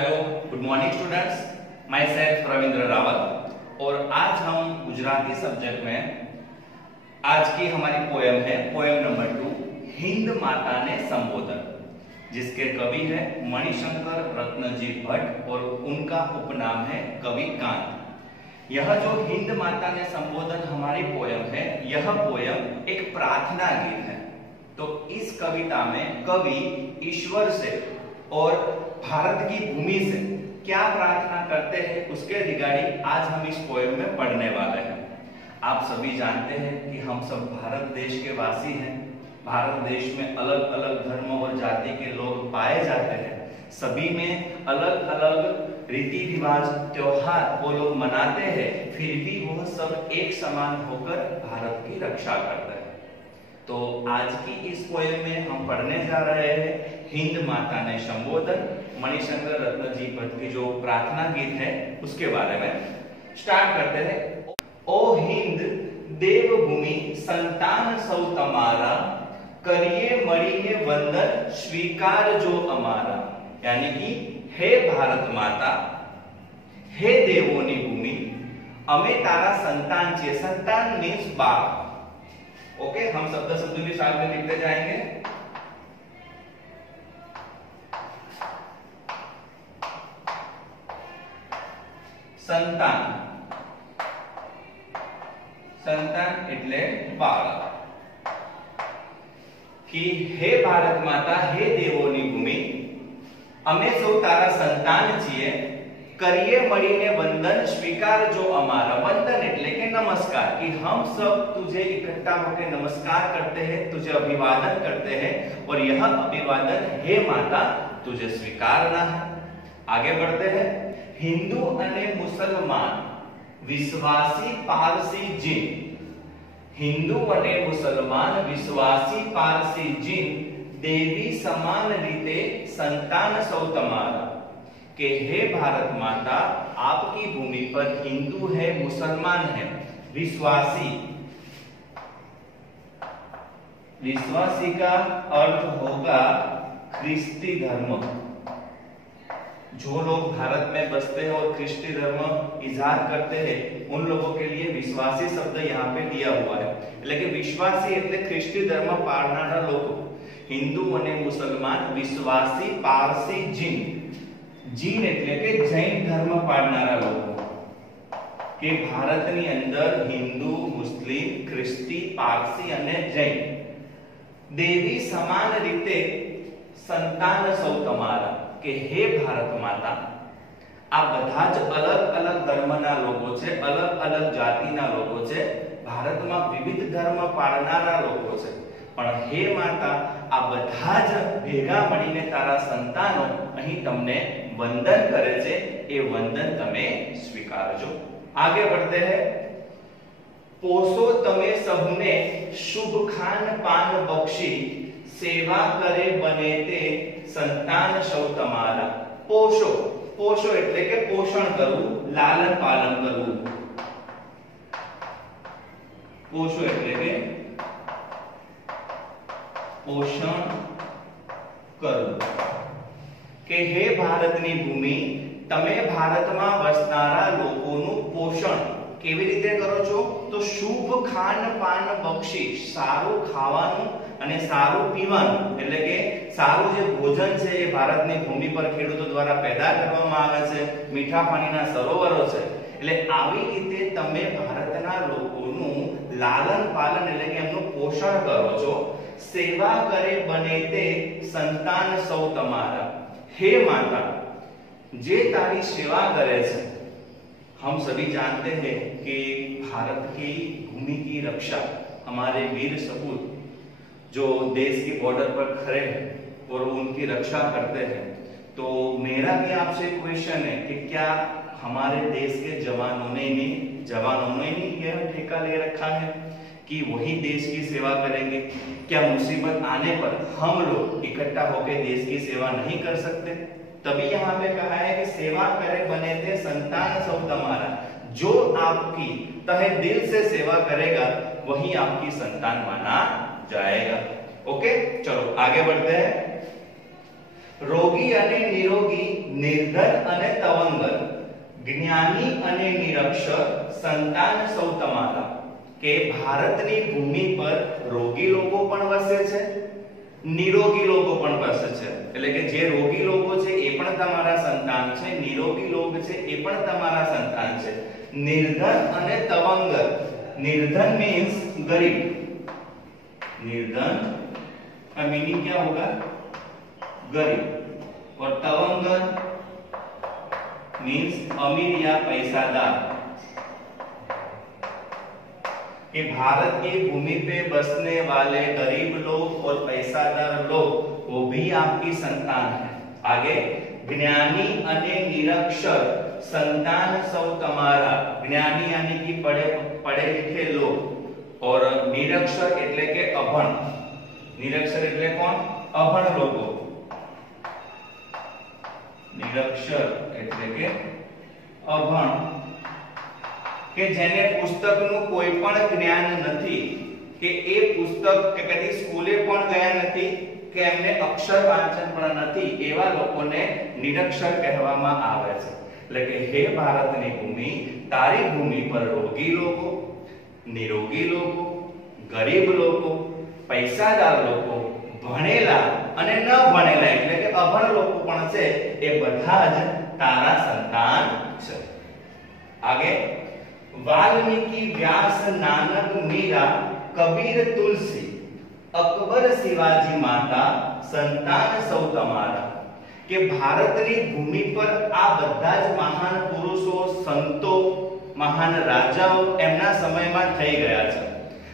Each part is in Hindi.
Hello, good morning students. My self Ravindra Rawat और आज हम गुजराती सब्जेक्ट में आज की हमारी पोयम है पोयम नंबर 2 हिंद माता ने संबोधन, जिसके कवि है मणिशंकर रत्नजी भट्ट और उनका उपनाम है कवि कांत। यह जो हिंद माता ने संबोधन हमारी पोयम है, यह पोयम एक प्रार्थना गीत है। तो इस कविता में कवि ईश्वर से और भारत की भूमि से क्या प्रार्थना करते हैं उसके रिगार्डिंग आज हम इस पोयम में पढ़ने वाले हैं। आप सभी जानते हैं कि हम सब भारत देश के वासी हैं। भारत देश में अलग अलग धर्म और जाति के लोग पाए जाते हैं। सभी में अलग अलग रीति रिवाज त्योहार वो लोग मनाते हैं, फिर भी वो सब एक समान होकर भारत की रक्षा करते हैं। तो आज की इस पोयम में हम पढ़ने जा रहे हैं हिंद माता ने संबोधन, मणिशंकर रत्नजी भट्ट की जो प्रार्थना गीत है उसके बारे में। स्टार्ट करते हैं। ओ हिंद देवभूमि संतान सौ तमारा, करिए मणिने वंदन स्वीकार जो अमारा। यानी कि हे भारत माता, हे देवोनी भूमि, अमे तारा संतान छे। संतान मीन्स बाप। ओके, हम शब्द शब्द भी साथ में लिखते जाएंगे। संतान, संतान એટલે બાળક। कि हे भारत माता, हे देवोनी भूमि, અમે સૌ તારા સંતાન છીએ, करिए मणिने वंदन स्वीकार जो अमारा। वंदन એટલે કે नमस्कार, कि हम सब तुझे इकट्ठा होकर नमस्कार करते हैं, तुझे अभिवादन करते हैं और यह अभिवादन हे माता तुझे स्वीकारना है। आगे बढ़ते हैं। हिंदू अने मुसलमान विश्वासी पारसी जिन, हिंदू अने मुसलमान विश्वासी पारसी जिन, देवी समान रीते संतान सौ तमारा। कि हे भारत माता, आपकी भूमि पर हिंदू है, मुसलमान है, विश्वासी। विश्वासी का अर्थ होगा ख्रिस्ती धर्म। जो लोग भारत में बसते हैं और ख्रिस्ती धर्म इजहार करते हैं, उन लोगों के लिए विश्वासी शब्द यहाँ पे दिया हुआ है। लेकिन विश्वासी એટલે ખ્રિસ્તી ધર્મ પાળનારા લોકો। हिंदू અને મુસલમાન વિશ્વાસી પારસી જીન, જીન એટલે કે જૈન ધર્મ પાળનારા લોકો। કે ભારતની અંદર હિન્દુ, મુસ્લિમ, ખ્રિસ્તી, પારસી અને જૈન દેવી સમાન રીતે સંતાન સૌ તમારા। કે હે ભારત માતા, આ બધા જ અલગ અલગ ધર્મના લોકો છે, અલગ અલગ જાતિના લોકો છે, ભારતમાં વિવિધ ધર્મ પાળનારા લોકો છે, પણ હે માતા, આ બધા જ ભેગા મળીને તારા સંતાનો અહીં તમને વંદન કરે છે, એ વંદન તમે સ્વીકારજો। आगे बढ़ते हैं। पोसो तमे सबने शुभ खान पान बक्षी, सेवा करे बने ते संतान सौ तमारा। पोषो, पोषो એટલે કે પોષણ કરવું, લાલન પાલન કરવું। પોષો એટલે કે પોષણ કરવું। કે હે ભારતની ભૂમિ, તમે ભારતમાં વસનારા લોકોનું પોષણ કેવી રીતે કરો છો? તો શુભ ખાન પાન બક્ષી, સારું ખાવાનું અને સારું પીવાનું, એટલે કે સારું જે ભોજન છે એ ભારતની ભૂમિ પર ખેડૂતો દ્વારા પેદા કરવામાં આવે છે, મીઠા પાણીના સરોવરો છે, એટલે આવી રીતે તમે ભારતના લોકોનું લાલન પાલન એટલે કે એમનું પોષણ કરો છો। સેવા કરે બને તે સંતાન સૌ તમારા। हे माता, जे तारी सेवा करे छे। हम सभी जानते हैं कि भारत की भूमि की रक्षा हमारे वीर सपूत जो देश की बॉर्डर पर खड़े हैं और उनकी रक्षा करते हैं। तो मेरा भी आपसे क्वेश्चन है कि क्या हमारे देश के जवानों ने ही यह ठेका ले रखा है कि वही देश की सेवा करेंगे? क्या मुसीबत आने पर हम लोग इकट्ठा होकर देश की सेवा नहीं कर सकते? तभी यहाँ पे कहा है कि सेवा करे बने थे संतान सौ तमारा। जो आपकी तहे दिल से सेवा करेगा वही आपकी संतान माना जाएगा। ओके, चलो आगे बढ़ते हैं। રોગી અને નિરોગી, નિર્ધન અને તવંગર, જ્ઞાની અને નિરક્ષર, સંતાન સૌ તમારા. કે ભારતની ભૂમિ પર રોગી લોકો પણ વસે છે, નિરોગી લોકો પણ વસે છે. એટલે કે જે રોગી લોકો છે એ પણ તમારા સંતાન છે, નિરોગી લોકો છે એ પણ તમારા સંતાન છે. निर्धन અને તવંગર. निर्धन मीन्स गरीब, निर्धन का मीनिंग क्या होगा? गरीब. और तवंगर मीन्स अमीर या पैसादार. कि भारत की भूमि पे बसने वाले गरीब लोग और पैसादार लोग वो भी आपकी संतान है. आगे ज्ञानी અને નિરક્ષર, संतान सौ તમારા. ज्ञानी यानी कि पढ़े लिखे लोग और निरक्षर એટલે કે અભણ. નિરક્ષર એટલે કોણ? અભણ લોકો. નિરક્ષર એટલે કે અભણ, કે જેને પુસ્તકનું કોઈ પણ જ્ઞાન નથી, કે એ પુસ્તક કે કદી સ્કૂલે પણ ગયા નથી, કે એમને અક્ષર વાંચન પણ નથી, એવા લોકોને નિરક્ષર કહેવામાં આવે છે. એટલે કે હે ભારતની ભૂમિ, તારી ભૂમિ પર રોગી લોકો, નિરોગી લોકો, ગરીબ લોકો, પૈસાદાર લોકો, ભણેલા અને ન ભણેલા એટલે કે અભણ લોકો પણ છે, એ બધા જ તારા સંતાન છે. આગે वाल्मीकि, व्यास, नानक, मीरा, कबीर, तुलसी, अकबर, शिवाजी माता, संतान सौ तमारा. કે ભારતની ભૂમિ પર આ બધા જ મહાન પુરુષો, સંતો, મહાન રાજાઓ એમના સમયમાં થઈ ગયા છે.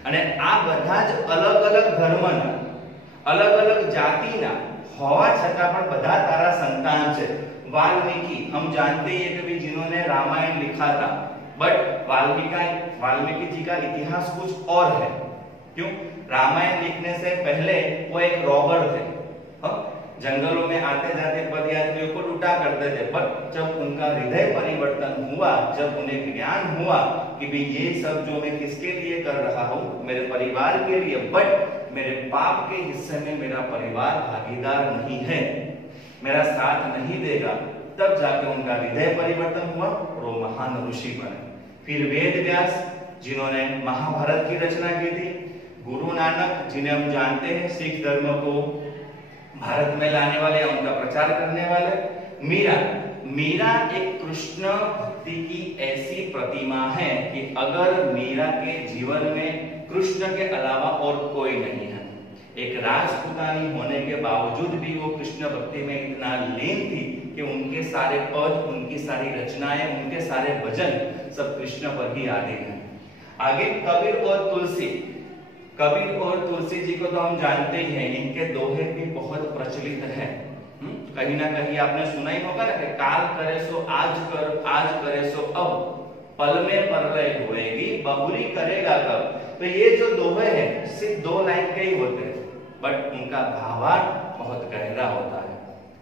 અને આ બધા જ અલગ અલગ ધર્મના, અલગ અલગ જાતિના હોવા છતાં પણ બધા તારા સંતાન છે. वाल्मीकि हम जानते हैं कि भी जिन्होंने रामायण लिखा था, बट वाल्मीकि जी का इतिहास कुछ और है. क्यों? रामायण लिखने से पहले वो एक रॉबर थे. जंगलों में आते जाते पदयात्रियों को लूटा करते थे. बट जब उनका हृदय परिवर्तन हुआ, जब उन्हें ज्ञान हुआ कि भी ये सब जो मैं किसके लिए कर रहा हूँ, मेरे परिवार के लिए, बट मेरे पाप के हिस्से में मेरा परिवार भागीदार नहीं है, मेरा साथ नहीं देगा, तब जाके उनका हृदय परिवर्तन हुआ और वो महान ऋषि बने. फिर वेद व्यास जिन्होंने महाभारत की रचना की थी, गुरु नानक जिन्हें हम जानते हैं सिख धर्म को भारत में लाने वाले, उनका प्रचार करने वाले. मीरा एक कृष्ण भक्ति की ऐसी प्रतिमा है कि अगर मीरा के जीवन में कृष्ण के अलावा और कोई नहीं है. एक राजपुतानी होने के बावजूद भी वो कृष्ण भक्ति में इतना लीन थी कि उनके सारे पद, उनकी सारी रचनाएं, उनके सारे भजन सब कृष्ण पर ही आधीन हैं. आगे कबीर और तुलसी. कबीर और तुलसी जी को तो हम जानते ही हैं, इनके दोहे भी बहुत प्रचलित हैं. कहीं ना कहीं आपने सुना ही होगा ना कि काल करे सो आज कर, आज करे सो अब, पल में परलय होएगी, बहुरी करेगा कब. तो ये जो दोहे हैं सिर्फ 2 लाइन के ही होते हैं, बट उनका भावार्थ बहुत गहरा होता है.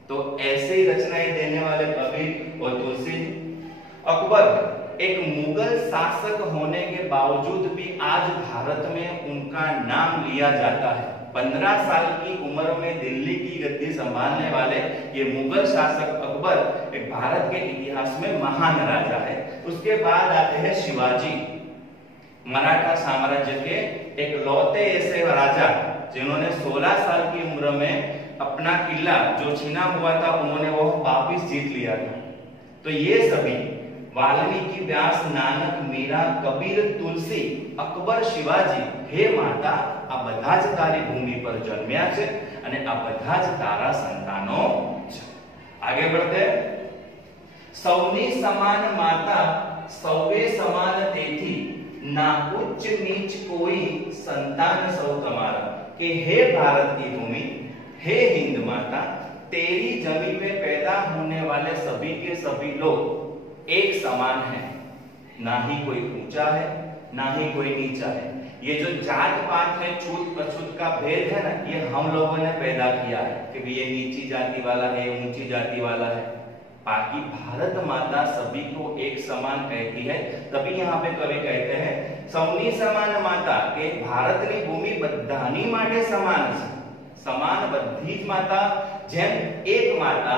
तो ऐसे ही रचनाएं देने वाले कबीर और तुलसी. अकबर एक मुगल शासक होने के बावजूद भी आज भारत में उनका नाम लिया जाता है. 15 साल की उम्र में दिल्ली की गद्दी संभालने वाले ये मुगल शासक अकबर एक भारत के इतिहास में महान राजा है. उसके बाद आते हैं शिवाजी, मराठा साम्राज्य के एक लौते ऐसे राजा जिन्होंने 16 साल की उम्र में अपना किला जो छीना हुआ था उन्होंने वो वापस जीत लिया था. तो ये सभी वाल्मीकि, व्यास, नानक, मीरा, कबीर, तुलसी, अकबर, शिवाजी, हे माता, આ બધા જ તારી ભૂમિ પર જન્મ્યા છે અને આ બધા જ તારા સંતાનો છે. આગે बढ़ते સૌની સમાન માતા, સૌએ સમાન તેથી, ना उच्च नीच कोई, संतान सौ तुम्हारा. कि हे भारत की भूमि, हे हिंद माता, तेरी जमी पे पैदा होने वाले सभी के सभी लोग एक समान हैं. ना ही कोई ऊंचा है, ना ही कोई नीचा है. ये जो जात पात है, छूत अछूत का भेद है ना, ये हम लोगों ने पैदा किया है कि ये नीची जाति वाला है, ऊंची जाति वाला है. बाकी भारत माता सभी को एक समान कहती है. तभी यहाँ पे कवि कहते हैं सौनी समान माता, के भारत की भूमि बधानी माटे समान है. સમાન બધી જ માતા જેમ એક માતા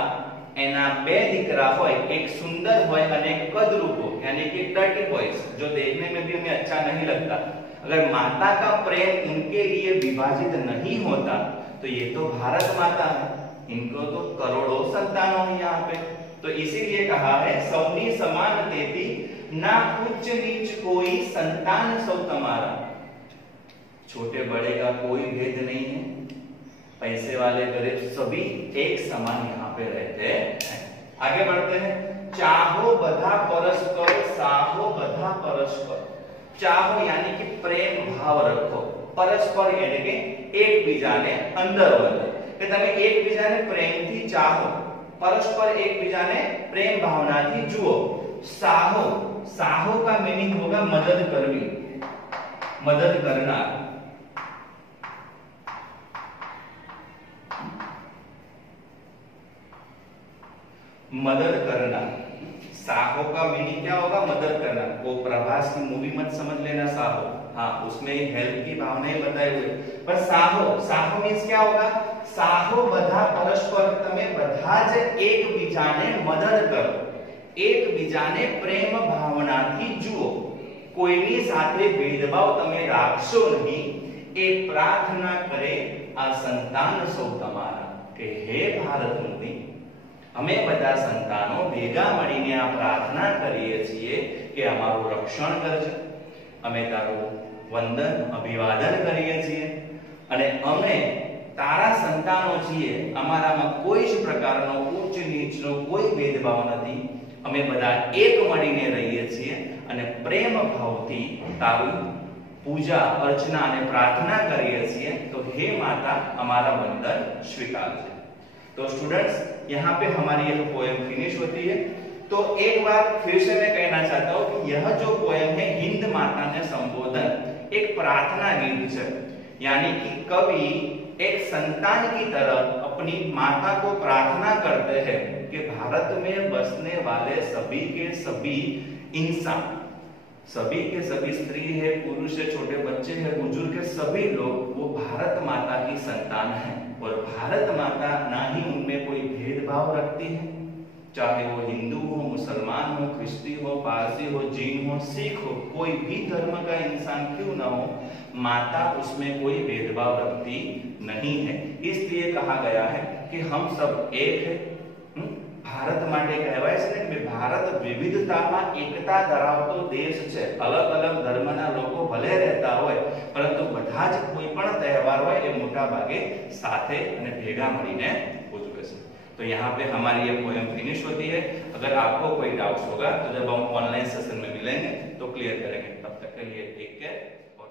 એના બે દીકરા હોય, एक सुंदर હોય અને एक कदरूप हो, यानी कि डर्टी बॉयज जो देखने में भी हमें अच्छा नहीं लगता, अगर माता का प्रेम उनके लिए विभाजित नहीं होता तो ये तो भारत माता है, इनको तो करोड़ों संतानों हैं यहाँ पे। तो इसीलिए कहा है सौनी समान तेती ना उच्च नीच कोई संतान सौ तुम्हारा। छोटे बड़े का कोई भेद नहीं है, पैसे वाले गरीब सभी एक समान यहाँ पे रहते हैं। आगे बढ़ते हैं। चाहो बधा परस्पर साहो बधा परस्पर। चाहो यानी कि प्रेम भाव रखो, परस्पर यानी कि एक बीजाने अंदर वधे કે તમે એકબીજાને પ્રેમથી ચાહો, પરસ્पर એકબીજાને પ્રેમ ભાવનાથી જુઓ। સાહો, સાહો का मीनिंग होगा मदद करवी, मदद करना। मदद करना, साहो का मीनिंग क्या होगा? मदद करना। वो प्रभास की मूवी मत समझ लेना साहो, हाँ उसमें हेल्प की भावना ही बताए हुए, पर साहो, साहो मीन्स क्या होगा? साहो बधा परस्पर, तमे बधा ज एक बीजाने मदद करो, एक बीजाने प्रेम भावनाथी जुओ, कोईनी साथे भेदभाव तमे राखशो नहीं, ए प्रार्थना करे आ संतान सौ तमारा। के हे भारत मुनि, અમે બધા સંતાનો ભેગા મળીને આ પ્રાર્થના કરીએ છીએ કે અમારું રક્ષણ કરજે, અમે તારું વંદન અભિવાદન કરીએ છીએ અને અમે તારા સંતાનો છીએ, અમારામાં કોઈ જ પ્રકારનો ઉચ્ચ નીચનો કોઈ ભેદભાવ નથી, અમે બધા એક મળીને રહીએ છીએ અને પ્રેમ ભાવથી તારું પૂજા અર્ચના અને પ્રાર્થના કરીએ છીએ, તો હે માતા અમારા વંદન સ્વીકારજે। तो स्टूडेंट्स यहाँ पे हमारी यह पोएम फिनिश होती है। तो एक बार फिर से मैं कहना चाहता हूँ कि यह जो पोएम है हिंद माता ने संबोधन एक प्रार्थना गीत है, यानी कि कवि एक संतान की तरह अपनी माता को प्रार्थना करते हैं कि भारत में बसने वाले सभी के सभी इंसान, सभी के सभी स्त्री है, पुरुष है, छोटे बच्चे हैं, बुजुर्ग है, सभी लोग वो भारत माता की संतान है और भारत माता ना ही उनमें कोई भेदभाव रखती है, चाहे वो हिंदू हो, मुसलमान हो, ख्रिस्ती हो, पारसी हो, जैन हो, सिख हो, कोई भी धर्म का इंसान क्यों ना हो, माता उसमें कोई भेदभाव रखती नहीं है। इसलिए कहा गया है कि हम सब एक है। भारत માટે કહેવાય છે કે ભારત વિવિધતામાં એકતા ધરાવતો દેશ છે, અલગ અલગ ધર્મના લોકો ભલે રહેતા હોય પરંતુ બધા જ કોઈ પણ તહેવાર હોય એ મોટા ભાગે સાથે અને ભેગા મળીને ઉજવે છે। तो यहाँ पे हमारी ये पोएम फिनिश होती है। अगर आपको कोई डाउट्स होगा तो जब हम ऑनलाइन सेशन में मिलेंगे तो क्लियर करेंगे। तब तक के लिए टेक केयर और